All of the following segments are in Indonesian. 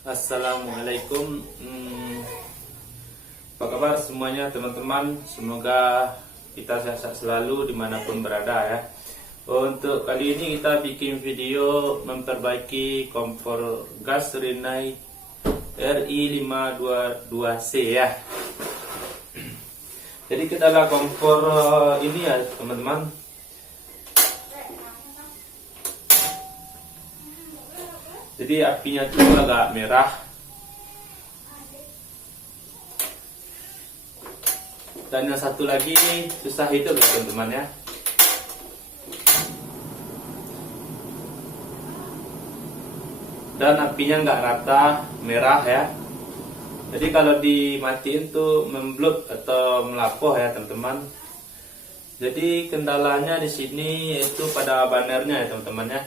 Assalamualaikum. Apa kabar semuanya teman-teman? Semoga kita sehat selalu dimanapun berada ya. Untuk kali ini kita bikin video memperbaiki kompor gas Rinnai RI522C ya. Jadi kita ada kompor ini ya teman-teman. Jadi apinya tuh agak merah. Dan yang satu lagi susah itu loh teman-teman ya. Dan apinya nggak rata, merah ya. Jadi kalau dimatiin tuh membluk atau melapoh ya teman-teman. Jadi kendalanya di sini yaitu pada banernya ya teman-teman ya.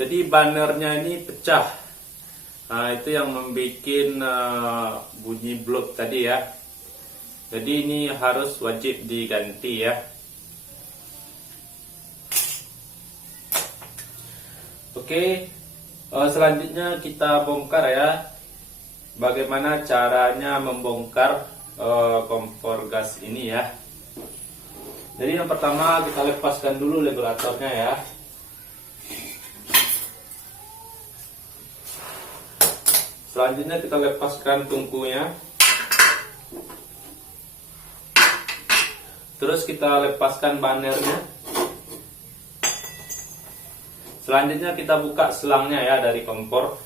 Jadi banernya ini pecah. Nah, itu yang membuat bunyi blok tadi ya. Jadi ini harus wajib diganti ya. Oke, selanjutnya kita bongkar ya. Bagaimana caranya membongkar kompor gas ini ya. Jadi yang pertama kita lepaskan dulu regulatornya ya. Selanjutnya kita lepaskan tungkunya. Terus kita lepaskan banernya. Selanjutnya kita buka selangnya ya dari kompor.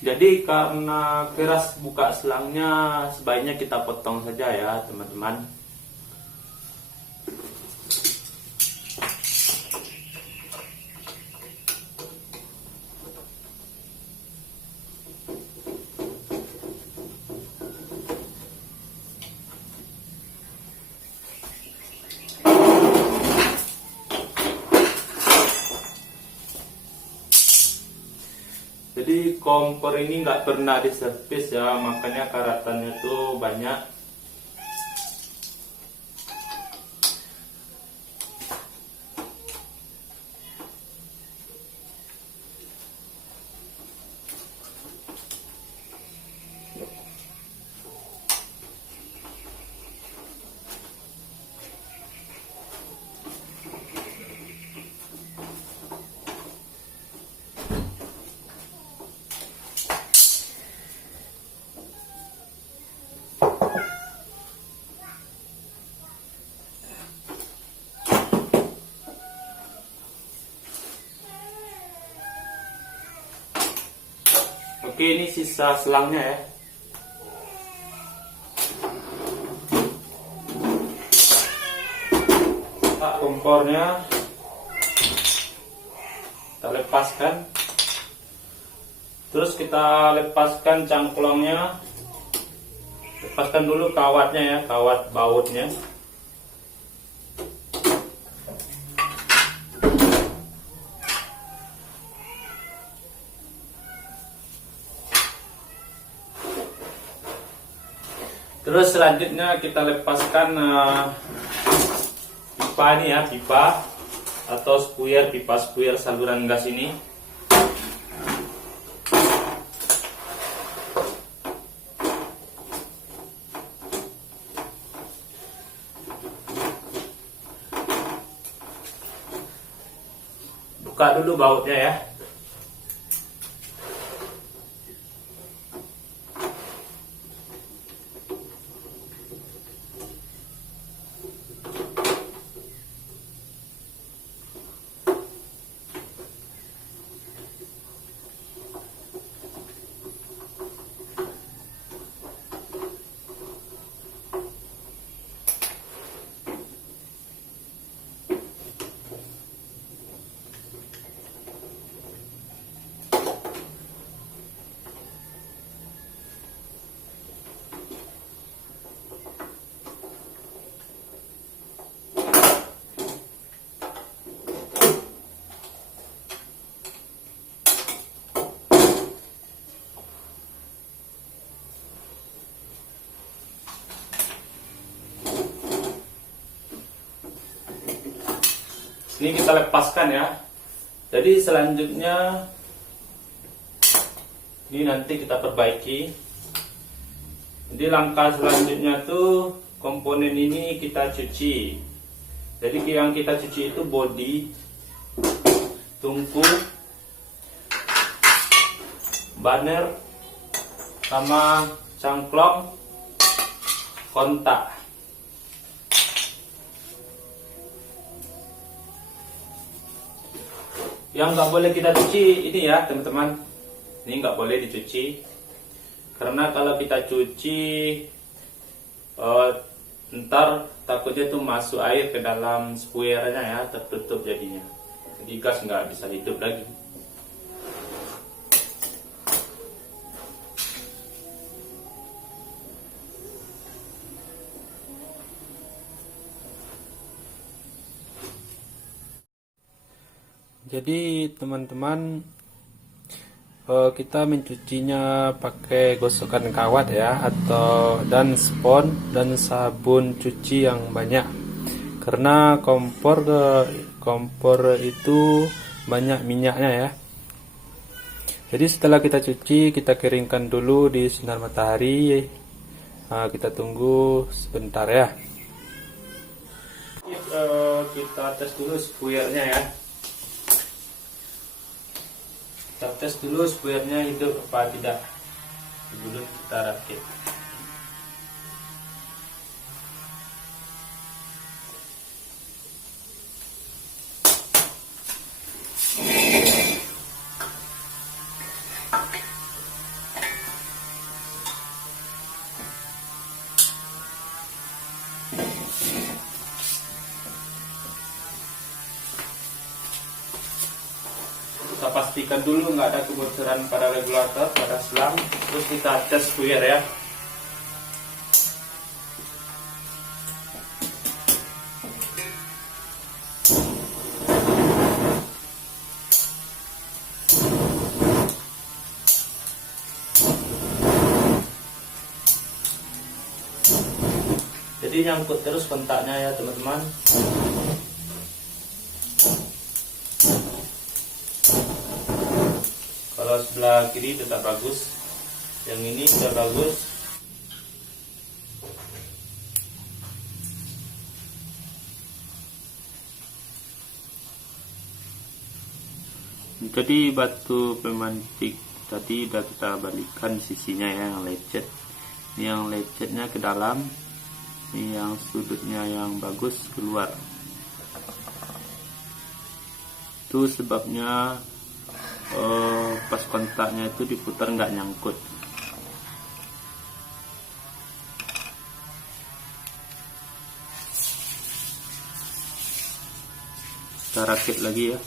Jadi karena keras buka selangnya, sebaiknya kita potong saja ya teman-teman. Jadi kompor ini nggak pernah diservis ya, makanya karatannya tuh banyak. Oke, ini sisa selangnya ya. Kompornya kita lepaskan. Terus kita lepaskan cangklongnya. Lepaskan dulu kawatnya ya, kawat bautnya. Terus selanjutnya kita lepaskan pipa ini ya, pipa atau pipa spuyer saluran gas ini. Buka dulu bautnya ya. Ini kita lepaskan ya. Jadi selanjutnya ini nanti kita perbaiki. Jadi langkah selanjutnya tuh komponen ini kita cuci. Jadi yang kita cuci itu bodi, tungku, banner, sama cangklong, kontak. Yang nggak boleh kita cuci ini ya teman-teman, ini nggak boleh dicuci karena kalau kita cuci ntar takutnya tuh masuk air ke dalam spuernya ya, tertutup jadinya, jadi gas nggak bisa hidup lagi. Jadi teman-teman, kita mencucinya pakai gosokan kawat ya, dan spons dan sabun cuci yang banyak, karena kompor itu banyak minyaknya ya. Jadi setelah kita cuci, kita keringkan dulu di sinar matahari. Kita tunggu sebentar ya. Kita tes dulu spuernya ya. Kita tes dulu spuernya hidup apa tidak sebelum kita rakit. Kita pastikan dulu nggak ada kebocoran pada regulator, pada selang. Terus kita tes spuer ya. Jadi nyangkut terus kontaknya ya teman-teman. Kalau sebelah kiri tetap bagus, yang ini sudah bagus. Jadi batu pemantik tadi sudah kita balikkan sisinya ya, yang lecet. Ini yang lecetnya ke dalam, ini yang sudutnya yang bagus keluar. Itu sebabnya pas kontaknya itu diputar nggak nyangkut. Kita rakit lagi ya.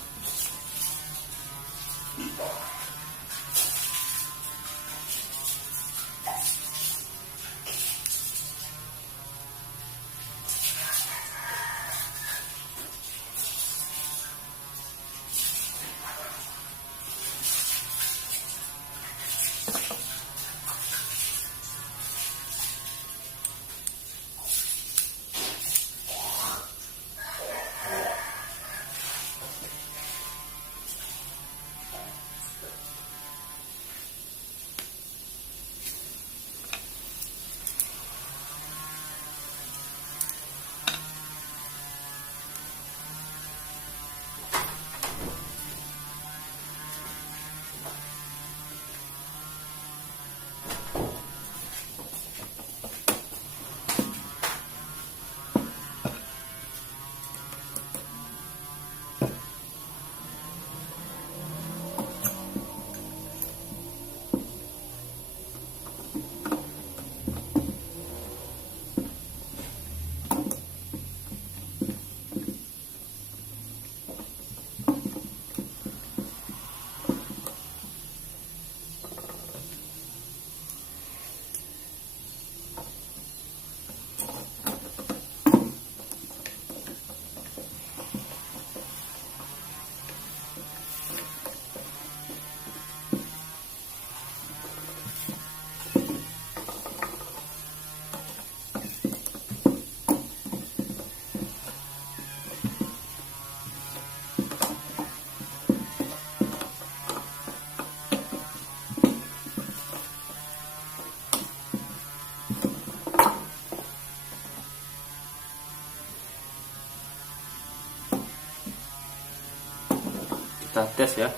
Kita tes ya.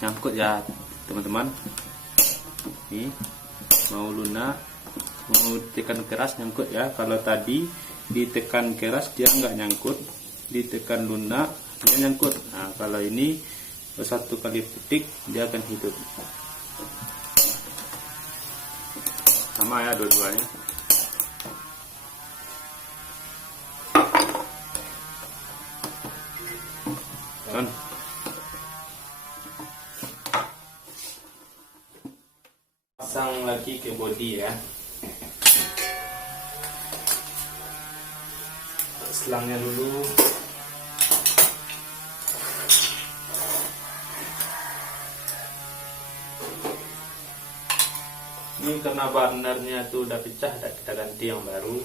Nyangkut ya teman-teman. Ini mau lunak, mau tekan keras nyangkut ya. Kalau tadi ditekan keras dia nggak nyangkut, ditekan lunak dia nyangkut. Nah kalau ini satu kali petik dia akan hidup. Sama ya dua-duanya. Kan pasang lagi ke bodi ya. Selangnya dulu. Ini karena burnernya tuh udah pecah, kita ganti yang baru.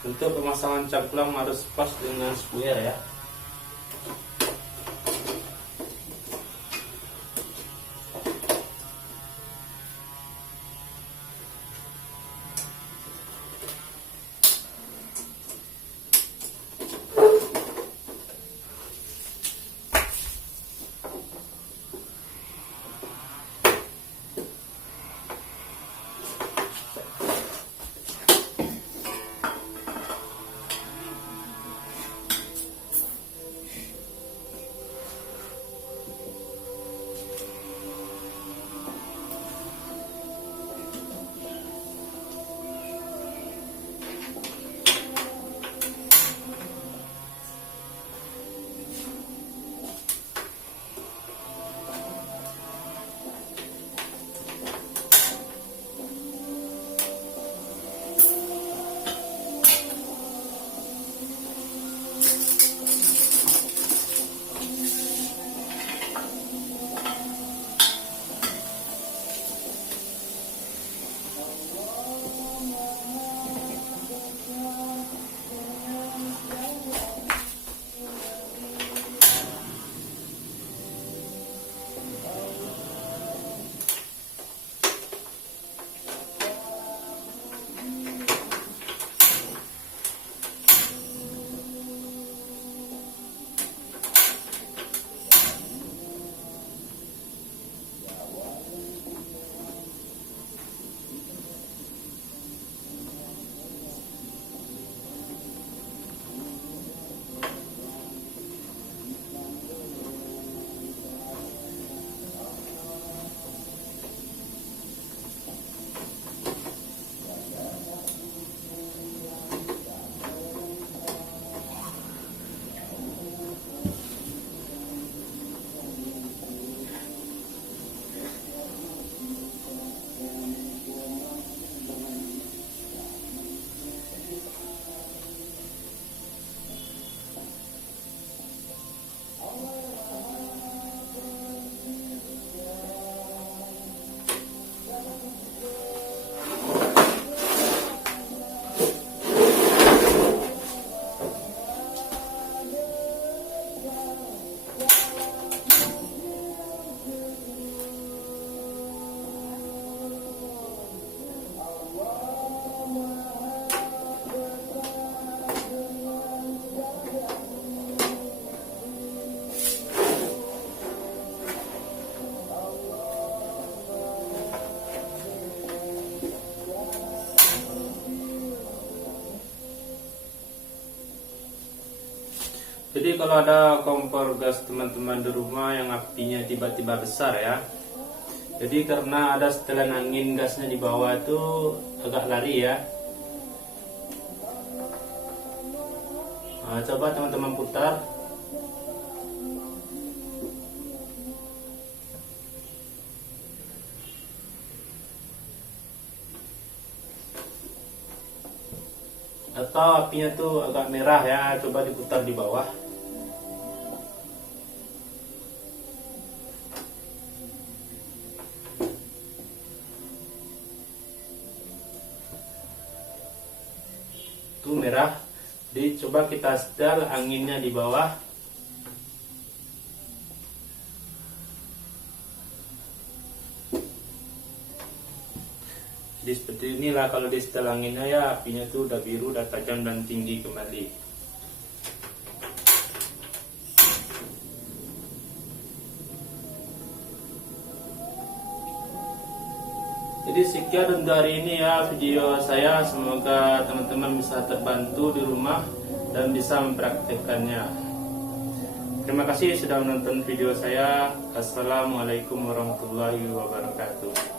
Untuk pemasangan cangklang harus pas dengan square ya. Jadi kalau ada kompor gas teman-teman di rumah yang apinya tiba-tiba besar ya, jadi karena ada setelan angin gasnya di bawah itu agak lari ya. Nah, coba teman-teman putar. Atau apinya tuh agak merah ya, coba diputar di bawah. Tuh merah. Jadi coba kita setel anginnya di bawah. Jadi seperti inilah kalau di setel anginnya ya, apinya tuh udah biru, udah tajam dan tinggi kembali. Jadi sekian untuk hari ini ya video saya, semoga teman-teman bisa terbantu di rumah dan bisa mempraktikkannya. Terima kasih sudah menonton video saya. Assalamualaikum warahmatullahi wabarakatuh.